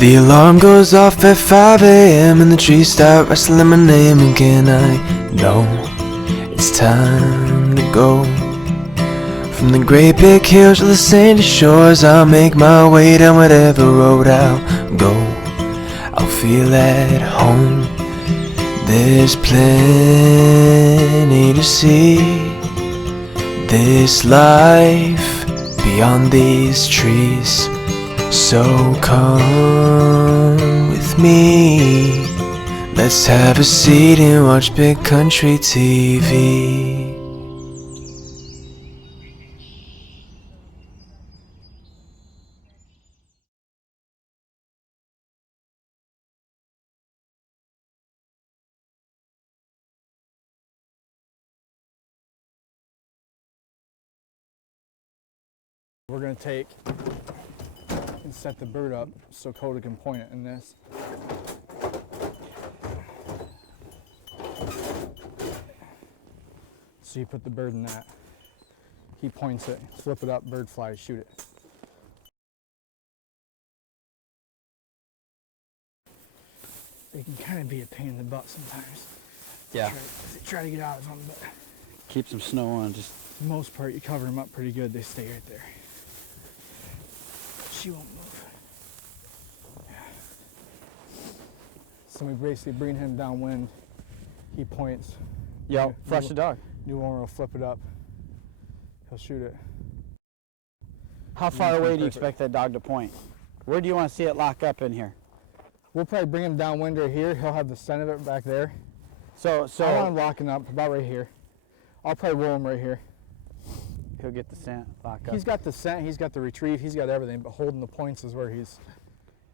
The alarm goes off at 5 a.m. and the trees start rustling my name again. I know it's time to go. From the great big hills to the sandy shores, I'll make my way down whatever road I'll go. I'll feel at home. There's plenty to see. This life beyond these trees. So come with me. Let's have a seat and watch Big Country TV. We're going to take and set the bird up so Coda can point it in this. So you put the bird in that. He points it, flip it up, bird flies, shoot it. They can kind of be a pain in the butt sometimes. Yeah. Try to get out of them, but Keep some snow on. Just for the most part, you cover them up pretty good. They stay right there. She won't move. Yeah. So we basically bring him downwind. He points. yo, flush the dog. New owner will flip it up. He'll shoot it. How far away do you perfect. expect that dog to point? Where do you want to see it lock up in here? We'll probably bring him downwind right here. He'll have the scent of it back there. So I want him locking up about right here. I'll probably roll him right here. he'll get the scent lock up. He's got the scent, he's got the retrieve, he's got everything, but holding the points is where he's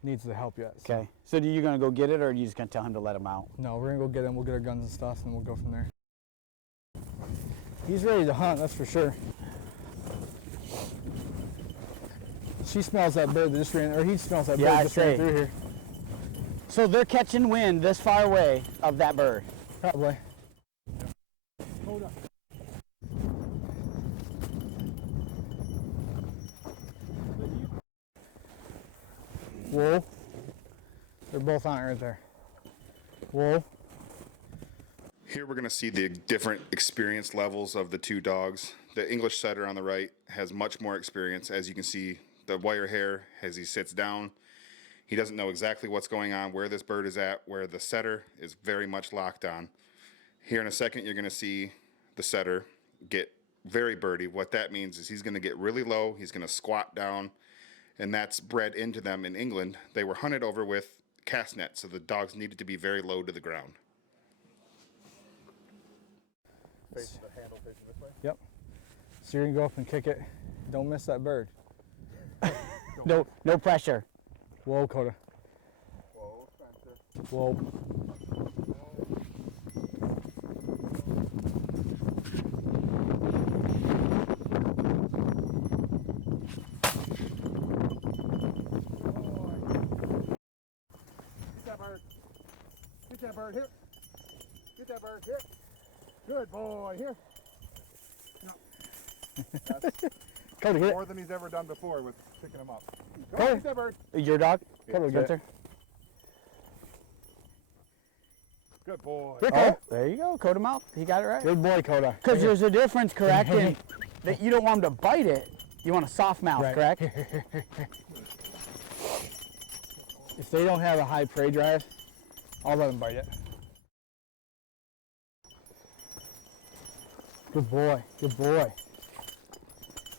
needs the help yet. So. Okay. So are you gonna go get it, or are you just gonna tell him to let him out? No, we're gonna go get him. We'll get our guns and stuff, and we'll go from there. He's ready to hunt, that's for sure. She smells that bird that just ran, or he smells that bird that just ran through here. So they're catching wind this far away of that bird. Probably. Hold up. Whoa. They're both on it right there. Whoa. Here we're going to see the different experience levels of the two dogs. The English setter on the right has much more experience. As you can see, the wire hair as he sits down. He doesn't know exactly what's going on, where this bird is at, where the setter is very much locked on. Here in a second, you're going to see the setter get very birdie. What that means is he's going to get really low. He's going to squat down, and that's bred into them in England. They were hunted over with cast nets, so the dogs needed to be very low to the ground. Facing the handle facing this way? Yep. So you're gonna go up and kick it. Don't miss that bird. No pressure. Whoa, Coda. Whoa, Spencer. Whoa. Get that bird. Get that bird here. Get that bird here. Good boy, here. That's Coda, get it. more than he's ever done before with picking him up. Go, Coda. get that bird. Your dog? Coda, get it. Good boy. Here, Oh, Coda. there you go. Coat him out. He got it right. Good boy, Coda. Because there's a difference, correct? In that you don't want him to bite it. You want a soft mouth, Right. correct? If they don't have a high prey drive, I'll let them bite it. Good boy. Good boy.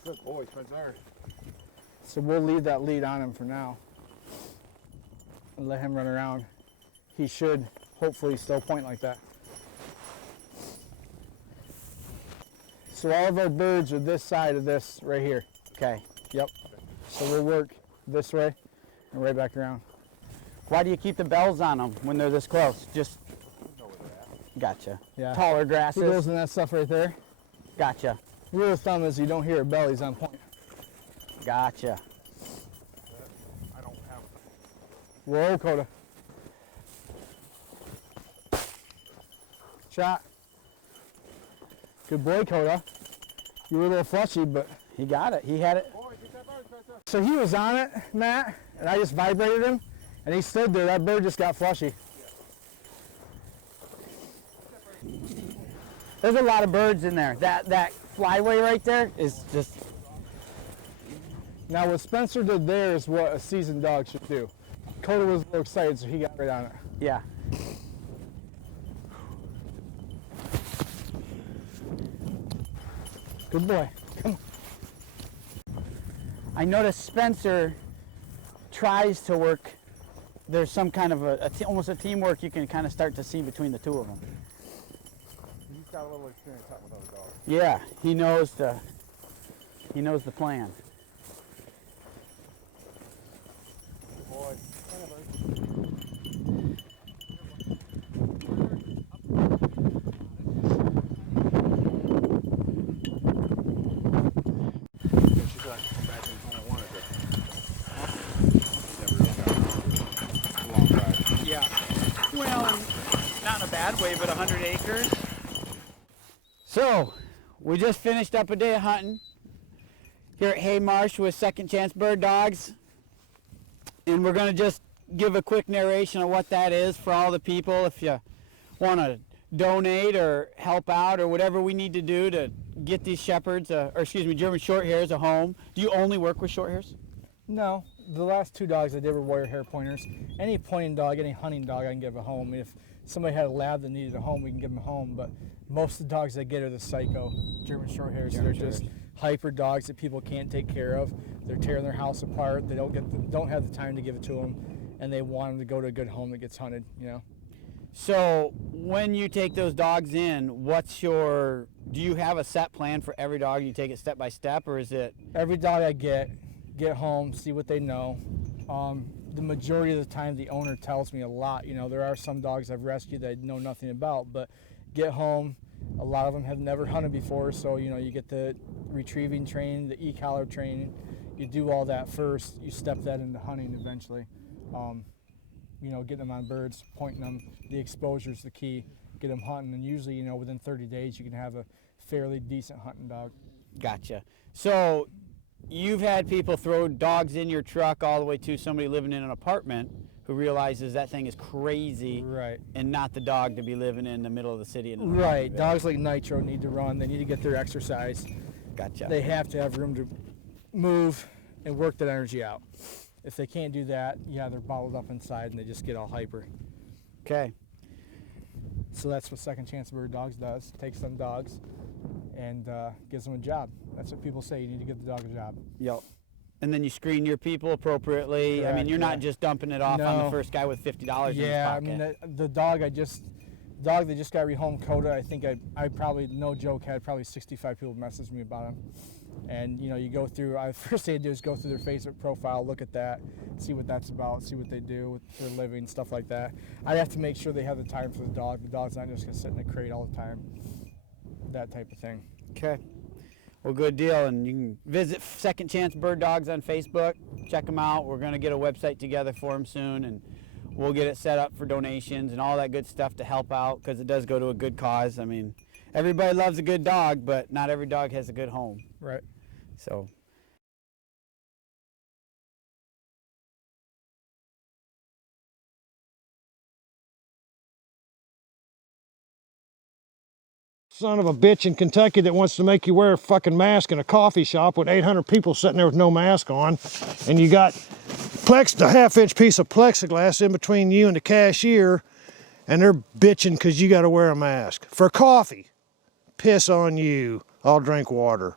Good boy, Spencer. So we'll leave that lead on him for now and let him run around. He should hopefully still point like that. So all of our birds are this side of this right here. Okay. Yep. So we'll work this way and right back around. Why do you keep the bells on them when they're this close? Just Know where they're at. gotcha. Yeah. Taller He goes grasses. in that stuff right there. Gotcha. Rule of thumb is you don't hear a bell, he's on point. Gotcha. I don't have Whoa, Coda. Shot. Good boy, Coda. You were a little flushy, but... He got it. He had it. Boy, get that bird, Spencer. So he was on it, Matt, and I just vibrated him, And he stood there. That bird just got fleshy. There's a lot of birds in there. That flyway right there is just. Now what Spencer did there is what a seasoned dog should do. Coda was a little excited, so he got right on it. Yeah. Good boy. Come on. I noticed Spencer tries to work. There's some kind of almost a teamwork you can kind of start to see between the two of them. He's got a little experience hunting with other dogs. Yeah, he knows the plan. Good boy. Come on, bird. She's like back in when I wanted her. Never really got a long drive. Yeah. Well, not in a bad way, but 100 acres. So, we just finished up a day of hunting here at Haymarsh with Second Chance Bird Dogs. And we're going to just give a quick narration of what that is for all the people. If you want to donate or help out or whatever we need to do to get these shepherds, German Shorthairs a home. Do you only work with Shorthairs? No, the last 2 dogs I did were wire hair pointers. Any pointing dog, any hunting dog, I can give a home. If somebody had a lab that needed a home, we can give them a home. But most of the dogs I get are the psycho German Shorthairs. They're just hyper dogs that people can't take care of. They're tearing their house apart. They don't have the time to give it to them, and they want them to go to a good home that gets hunted. You know. So when you take those dogs in, do you have a set plan for every dog? You take it step by step, or is it? Every dog I get home, see what they know. The majority of the time the owner tells me a lot. You know, there are some dogs I've rescued that I know nothing about, but get home, a lot of them have never hunted before, so you know, you get the retrieving training, the e-collar training, you do all that first, you step that into hunting eventually. You know, getting them on birds, pointing them, the exposure is the key, get them hunting, and usually, you know, within 30 days you can have a fairly decent hunting dog. Gotcha. So you've had people throw dogs in your truck all the way to somebody living in an apartment who realizes that thing is crazy, Right. and not the dog to be living in the middle of the city. Right, dogs like Nitro need to run, they need to get their exercise. Gotcha. They have to have room to move and work that energy out. If they can't do that, yeah, they're bottled up inside and they just get all hyper. Okay. So that's what Second Chance Bird Dogs does. Takes them dogs and gives them a job. That's what people say, you need to give the dog a job. Yep. And then you screen your people appropriately. I mean, Correct, you're not yeah. just dumping it off on the No. first guy with $50 in his Yeah, I pocket. mean, the dog that just got rehomed, Coda, I think I probably, no joke, had probably 65 people message me about him. And you know, you go through, first thing I do is go through their Facebook profile, look at that, see what that's about, see what they do with their living, stuff like that. I have to make sure they have the time for the dog. The dog's not just gonna sit in a crate all the time, that type of thing. Okay. Well, good deal. And you can visit Second Chance Bird Dogs on Facebook. Check them out. We're going to get a website together for them soon, and we'll get it set up for donations and all that good stuff to help out, because it does go to a good cause. I mean, everybody loves a good dog, but not every dog has a good home. Right. So Son of a bitch in Kentucky that wants to make you wear a fucking mask in a coffee shop with 800 people sitting there with no mask on, and you got a half-inch piece of plexiglass in between you and the cashier, and they're bitching because you got to wear a mask for coffee. Piss on you. I'll drink water.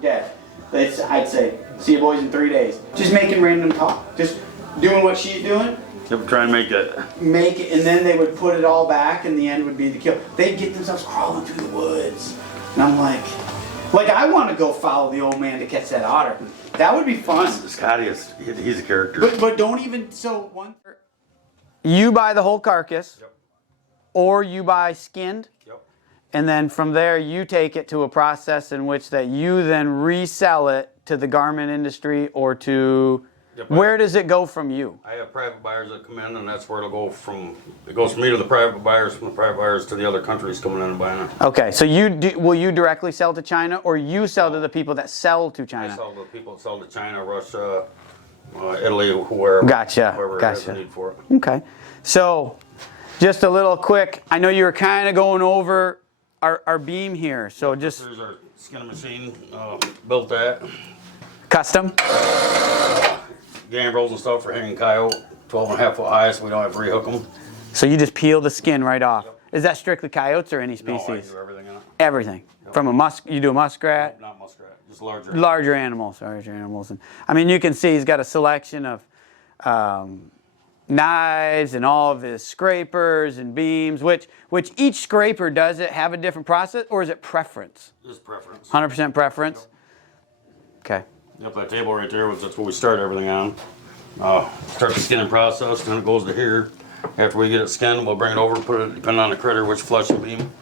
Dead. I'd say, see you boys in 3 days. Just making random talk. Just doing what she's doing. Yep, try and make it. Make it, and then they would put it all back, and the end would be the kill. They'd get themselves crawling through the woods. And I'm like I want to go follow the old man to catch that otter. That would be fun. Scotty he's a character. But don't even, you buy the whole carcass, Yep. or you buy skinned, Yep. and then from there you take it to a process in which that you then resell it to the garment industry or to, Yep. where does it go from you? I have private buyers that come in, and that's where it'll go from. It goes from me to the private buyers, from the private buyers to the other countries coming in and buying it. Okay, so will you directly sell to China, or you sell to the people that sell to China? I sell to people that sell to China, Russia, Italy, wherever. Gotcha, Whoever has gotcha. a need for it. Okay, so just a little quick, I know you were kind of going over our beam here, so just Here's our skinning machine, built that. custom? Gambrels and stuff for hanging coyote, 12.5 foot high, so we don't have to rehook them. So you just peel the skin right off. Is that strictly coyotes or any No, I species? do everything in it. Everything. From you do a muskrat? Not muskrat, just larger. Larger animals. And I mean, you can see he's got a selection of knives and all of his scrapers and beams, which each scraper, does it have a different process, or is it preference? Just preference. 100% preference? Okay. Yep, that table right there, that's what we start everything on. Start the skinning process, then it goes to here. After we get it skinned, we'll bring it over, put it, depending on the critter, which flushing beam.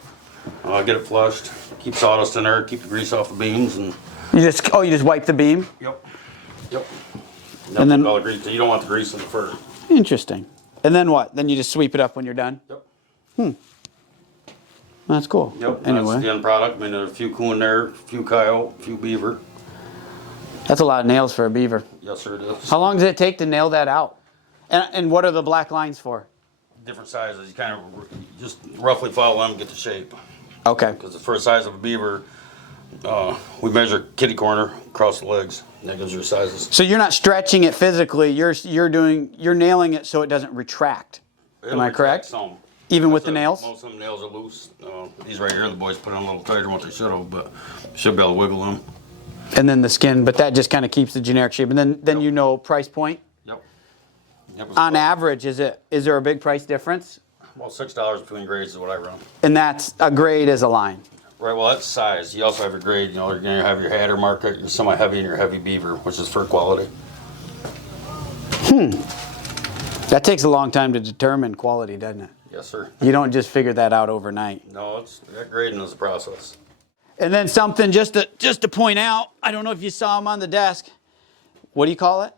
Get it flushed, keep sawdust in there, keep the grease off the beams, and You just wipe the beam? yep. And then- all the grease. You don't want the grease in the fur. Interesting. And then what? Then you just sweep it up when you're done? Yep. That's cool. Yep. Anyway. That's the end product. I mean, there's a few coon there, a few coyote, a few beaver. That's a lot of nails for a beaver. Yes, sir, it is. How long does it take to nail that out? And what are the black lines for? Different sizes. You kind of just roughly follow them, get the shape. Okay. Because for the size of a beaver, we measure kitty corner across the legs. That gives you sizes. So you're not stretching it physically. You're nailing it so it doesn't retract. Am I correct? Some. Even with the nails? Most of them nails are loose. These right here, the boys put on a little tighter than what they should have, but should be able to wiggle them. And then the skin, but that just kind of keeps the generic shape. And then you know price point. Yep. On average, is there a big price difference? Well, $6 between grades is what I run. And that's a grade as a line. Right, well, that's size. You also have your grade. You know, you're going to have your hatter market, your semi-heavy, and your heavy beaver, which is fur quality. That takes a long time to determine quality, doesn't it? Yes, sir. You don't just figure that out overnight. No, that grading is a process. And then something just to point out, I don't know if you saw them on the desk. What do you call it?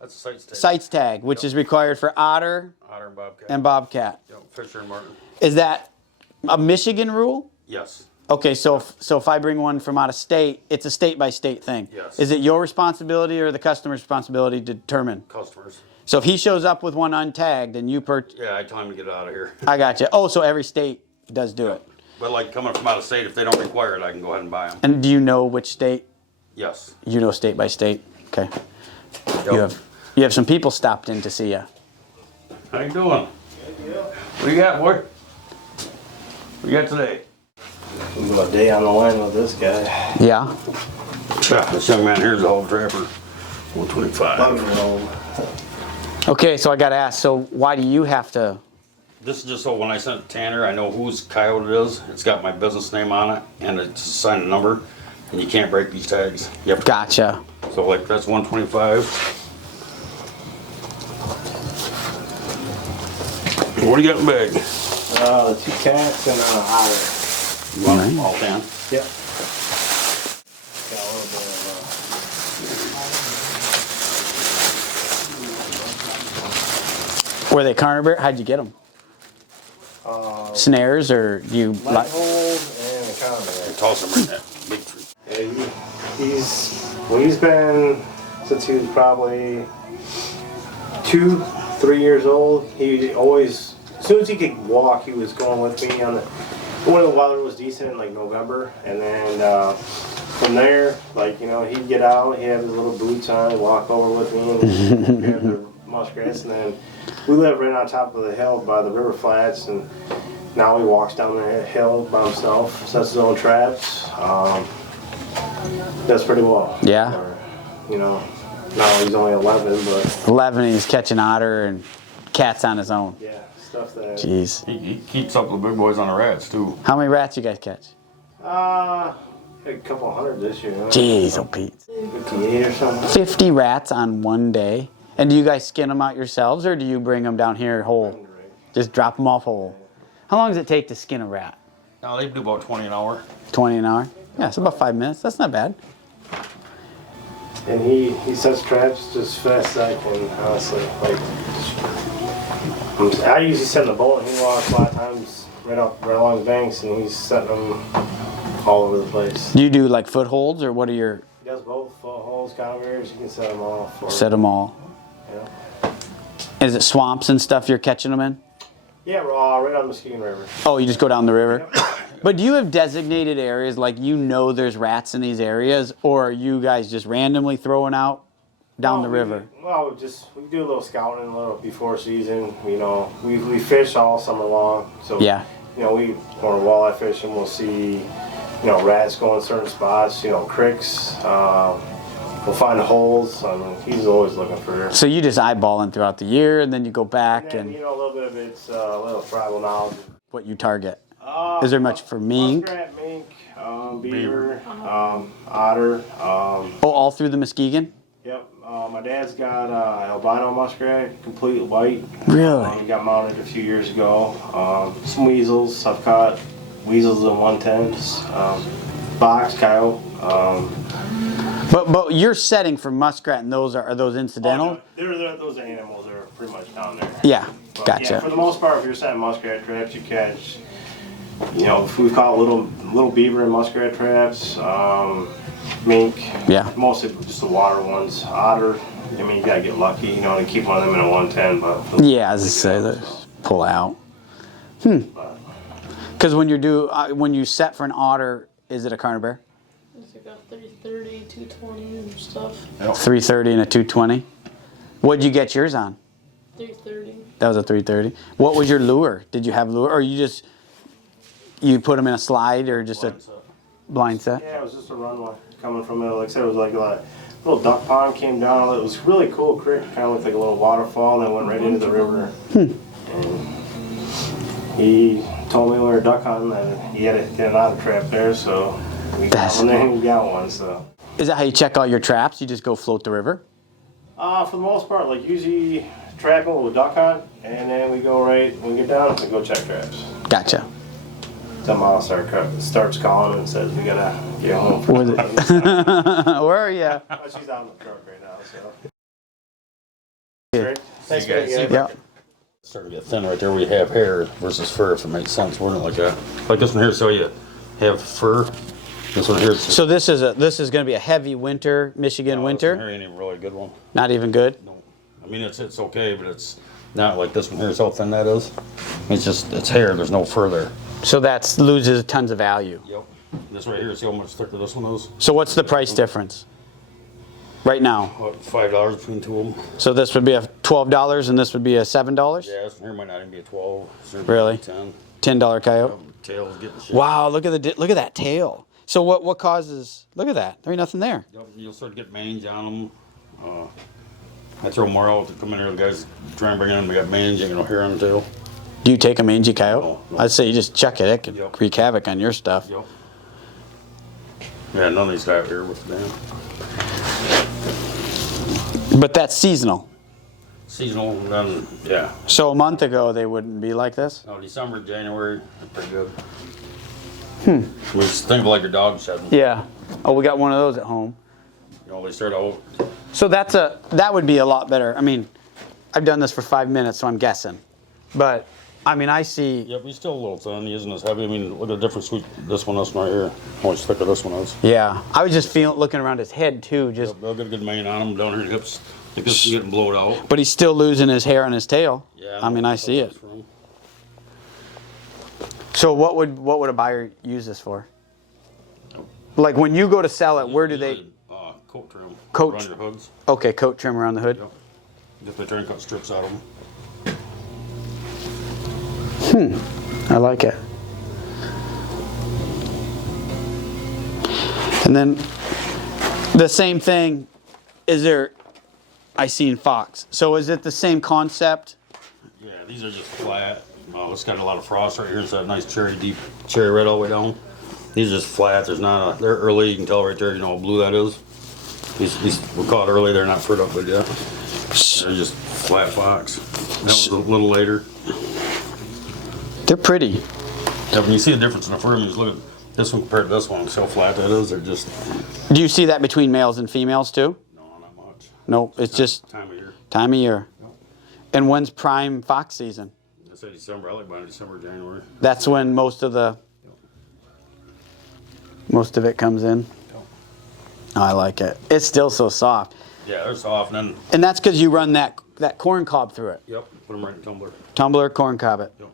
That's a sights tag. Sights tag, which is required for otter Otter and bobcat. and bobcat. Yep, Fisher and Martin. Is that a Michigan rule? Yes. Okay, so if I bring one from out of state, it's a state by state thing. Yes. Is it your responsibility or the customer's responsibility to determine? Customers. So if he shows up with one untagged and you Yeah, I tell him to get it out of here. I got you. Oh, so every state does do it. But like coming from out of state, if they don't require it, I can go ahead and buy them. And do you know which state? Yes. You know state by state. Okay. Yep. You have some people stopped in to see you. How you doing? What do you got, boy? What you got today? A day on the line with this guy. Yeah. This young man here is a whole trapper. 125. 11-year-old. Okay, so I got to ask. So why do you have to? This is just so when I send it to Tanner, I know whose coyote it is. It's got my business name on it, and it's assigned a number, and you can't break these tags. You have to, Gotcha. so like that's 125. What do you got in the bag? The 2 cats and an otter. You want them all 10? Yep. Got a little bit of Were they carnivore? How'd you get them? Snares or you? light hold and a counter. Toss them in that big tree. Yeah, he's been since he was probably 2-3 years old. He always, as soon as he could walk, he was going with me on the. When the weather was decent in like November, and then from there, like he'd get out, he'd have his little boots on, walk over with me, and grab the muskrats, and then we live right on top of the hill by the river flats, and now he walks down the hill by himself, sets his own traps. does pretty well. Yeah. Or, you know, now he's only 11, but 11, he's catching otter and cats on his own. yeah, stuff that. Jeez. He keeps up with the big boys on the rats too. How many rats you guys catch? A couple hundred this year. Jeez, oh Pete. 58 or something. 50 rats on one day. And do you guys skin them out yourselves, or do you bring them down here whole? Just drop them off whole. How long does it take to skin a rat? Now they do about 20 an hour. 20 an hour? Yeah, it's about 5 minutes. That's not bad. And he sets traps just fast as I can, honestly. Like, I usually set the boat, and he walks a lot of times right along the banks, and he's setting them all over the place. Do you do like footholds, or what are your? He does both footholds, conveyors. You can set them all. Set them all. Yeah. Is it swamps and stuff you're catching them in? Yeah, right on the Muskegon River. Oh, you just go down the river? Yep. But do you have designated areas, like you know there's rats in these areas, or are you guys just randomly throwing out down the river? We do a little scouting a little before season. You know, we fish all summer long. So, Yeah. you know, when we're walleye fishing, we'll see, you know, rats go in certain spots, you know, creeks. We'll find holes. I mean, he's always looking for. So you just eyeballing throughout the year, and then you go back And then, you know, a little bit of it's a little tribal knowledge. what you target. Is there much for mink? Muskrat, mink, beaver, otter. Oh, all through the Muskegon? Yep. My dad's got albino muskrat, complete white. Really? He got mounted a few years ago. Some weasels. I've caught weasels in 110s. Box, coyote. But you're setting for muskrat, and those are those incidental? Those animals are pretty much down there. Yeah, But, gotcha. yeah, for the most part, if you're setting muskrat traps, you catch. You know, we've caught little beaver and muskrat traps. Mink. Yeah. Mostly just the water ones. Otter. I mean, you gotta get lucky, you know, to keep one of them in a 110. But Yeah, as I say, those pull out. Because when you set for an otter, is it a carnival bear? I got 330, 220 and stuff. 330 and a 220. What'd you get yours on? 330. That was a 330. What was your lure? Did you have lure, or you put them in a slide, or just a blind set? yeah, it was just a runway coming from it. Like I said, it was like a little duck pond came down. It was really cool creek, kind of looked like a little waterfall, and then went right into the river. And he told me when we were duck hunting that he had an otter trap there, so we got one there and we got one. So. Is that how you check all your traps? You just go float the river? For the most part, like usually trapping with duck hunt, and then we go right when we get down, we go check traps. Gotcha. Some mile starts calling and says we gotta get home. Where are you? Oh, she's out in the truck right now, so. Great. Thanks, You guys guys. see Yeah. Starting to get thin right there. We have hair versus fur, if it makes sense. We're not like that. Like this one here, so you have fur. This one here. So this is going to be a heavy winter, Michigan winter. Here ain't even really a good one. Not even good. No, I mean it's okay, but it's not like this one here. Is how thin that is. It's hair. There's no fur there. So that loses tons of value. Yep. This right here. See how much thicker this one is? So what's the price difference right now? What, $5 between two of them? So this would be a $12, and this would be a $7. Yeah, this one here might not even be a 12. This one Really? might be 10. $10 coyote. Tail's getting shit. Wow! Look at that tail. So what causes? Look at that. There ain't nothing there. Yep, you'll start to get mange on them. I throw more out to come in here. The guys try and bring it in. We got mange, ain't no hair on the tail. Do you take a mangy coyote? No. I'd say you just chuck it. It could Yep. wreak havoc on your stuff. Yep. Yeah, none of these got hair with the damn. But that's seasonal. Seasonal, and then, yeah. So a month ago they wouldn't be like this. No, December, January, they're pretty good. We just think of like your dog shedding. Yeah. Oh, we got one of those at home. You know, they start out. So that would be a lot better. I mean, I've done this for 5 minutes, so I'm guessing. But I mean, I see. Yep, he's still a little thin. He isn't as heavy. I mean, look at the difference between this one right here. How much thicker this one is. Yeah. I was just looking around his head too. Just. Yep, they'll get a good mane on him down here. Hips. Like this is getting blowed out. But he's still losing his hair on his tail. Yeah. I mean, I see it. So what would a buyer use this for? Like when you go to sell it, where do they? Coat trim. Coat. Around your hoods. Okay, coat trim around the hood. Yep. If they try and cut strips out of them. I like it. And then The same thing, is there, I seen Fox. So is it the same concept? Yeah, these are just flat. It's got a lot of frost right here. It's that nice cherry, deep cherry red all the way down. These are just flat. There's not they're early. You can tell right there, you know how blue that is. These were caught early. They're not fruit up good yet. They're just flat Fox. That was a little later. They're pretty. Yeah, when you see a difference in the fur, just look at this one compared to this one. See how flat that is? They're just... Do you see that between males and females too? No, not much. No, it's just Time of year. time of year. And when's prime fox season? I say December. I like buying December, January. That's when most of it comes in. Oh, I like it. It's still so soft. Yeah, they're soft. And then, And that's because you run that corn cob through it. yep, put them right in the tumbler. Tumbler, corn cob it. Yep.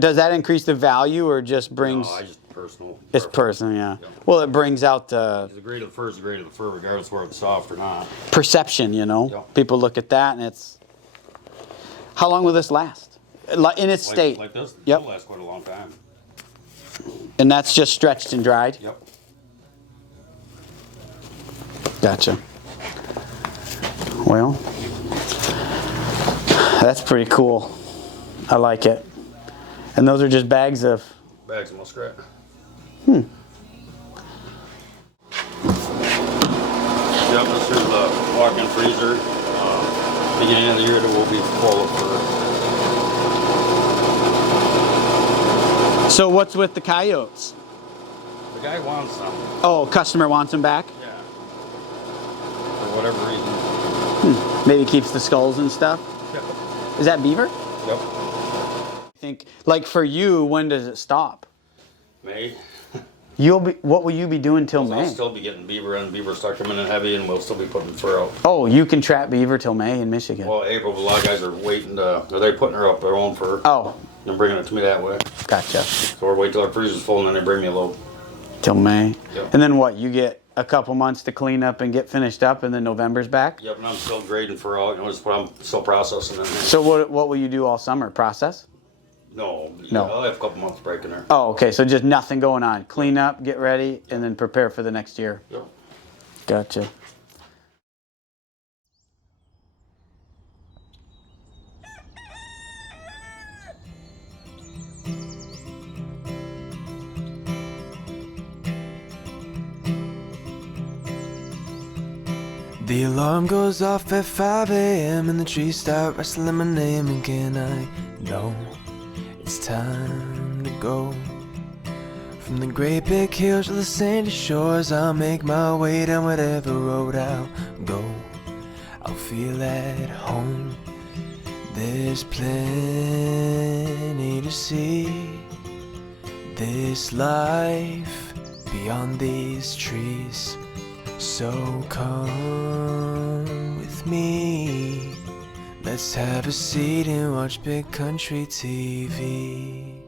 Does that increase the value or just brings? No, I just personal. It's preference. personal, yeah. Yep. Well, it brings out the The grade of the fur is the grade of the fur, regardless of whether it's soft or not. perception, you know. Yep. People look at that and it's. How long will this last? In its state. Like this, Yep. it'll last quite a long time. And that's just stretched and dried? Yep. Gotcha. Well, that's pretty cool. I like it. And those are just bags of. Bags of muskrat. Yep, this is the walk-in freezer. Beginning of the year, it will be full of fur. So what's with the coyotes? The guy wants some. Oh, customer wants them back? Yeah. For whatever reason. Maybe keeps the skulls and stuff? Yep. Is that beaver? Yep. I think, like for you, when does it stop? May. What will you be doing till I'll May? still be getting beaver, and beaver start coming in heavy, and we'll still be putting fur out. Oh, you can trap beaver till May in Michigan. Well, April, but a lot of guys are waiting to, they're putting her up their own fur Oh, and bringing it to me that way. gotcha. So we're waiting till our freezer's full, and then they bring me a load. Till May. Yep. And then what? You get a couple months to clean up and get finished up, and then November's back? Yep, and I'm still grading fur out, just what I'm still processing in there. So what will you do all summer? Process? No, No. I'll have a couple months break in there. Oh, okay. So just nothing going on. Clean up, get ready, and then prepare for the next year. Yep. Gotcha. The alarm goes off at 5 a.m. and the trees start rustling my name again. I know it's time to go. From the great big hills to the sandy shores, I'll make my way down whatever road I'll go. I'll feel at home. There's plenty to see. This life beyond these trees. So come with me. Let's have a seat and watch Big Country TV.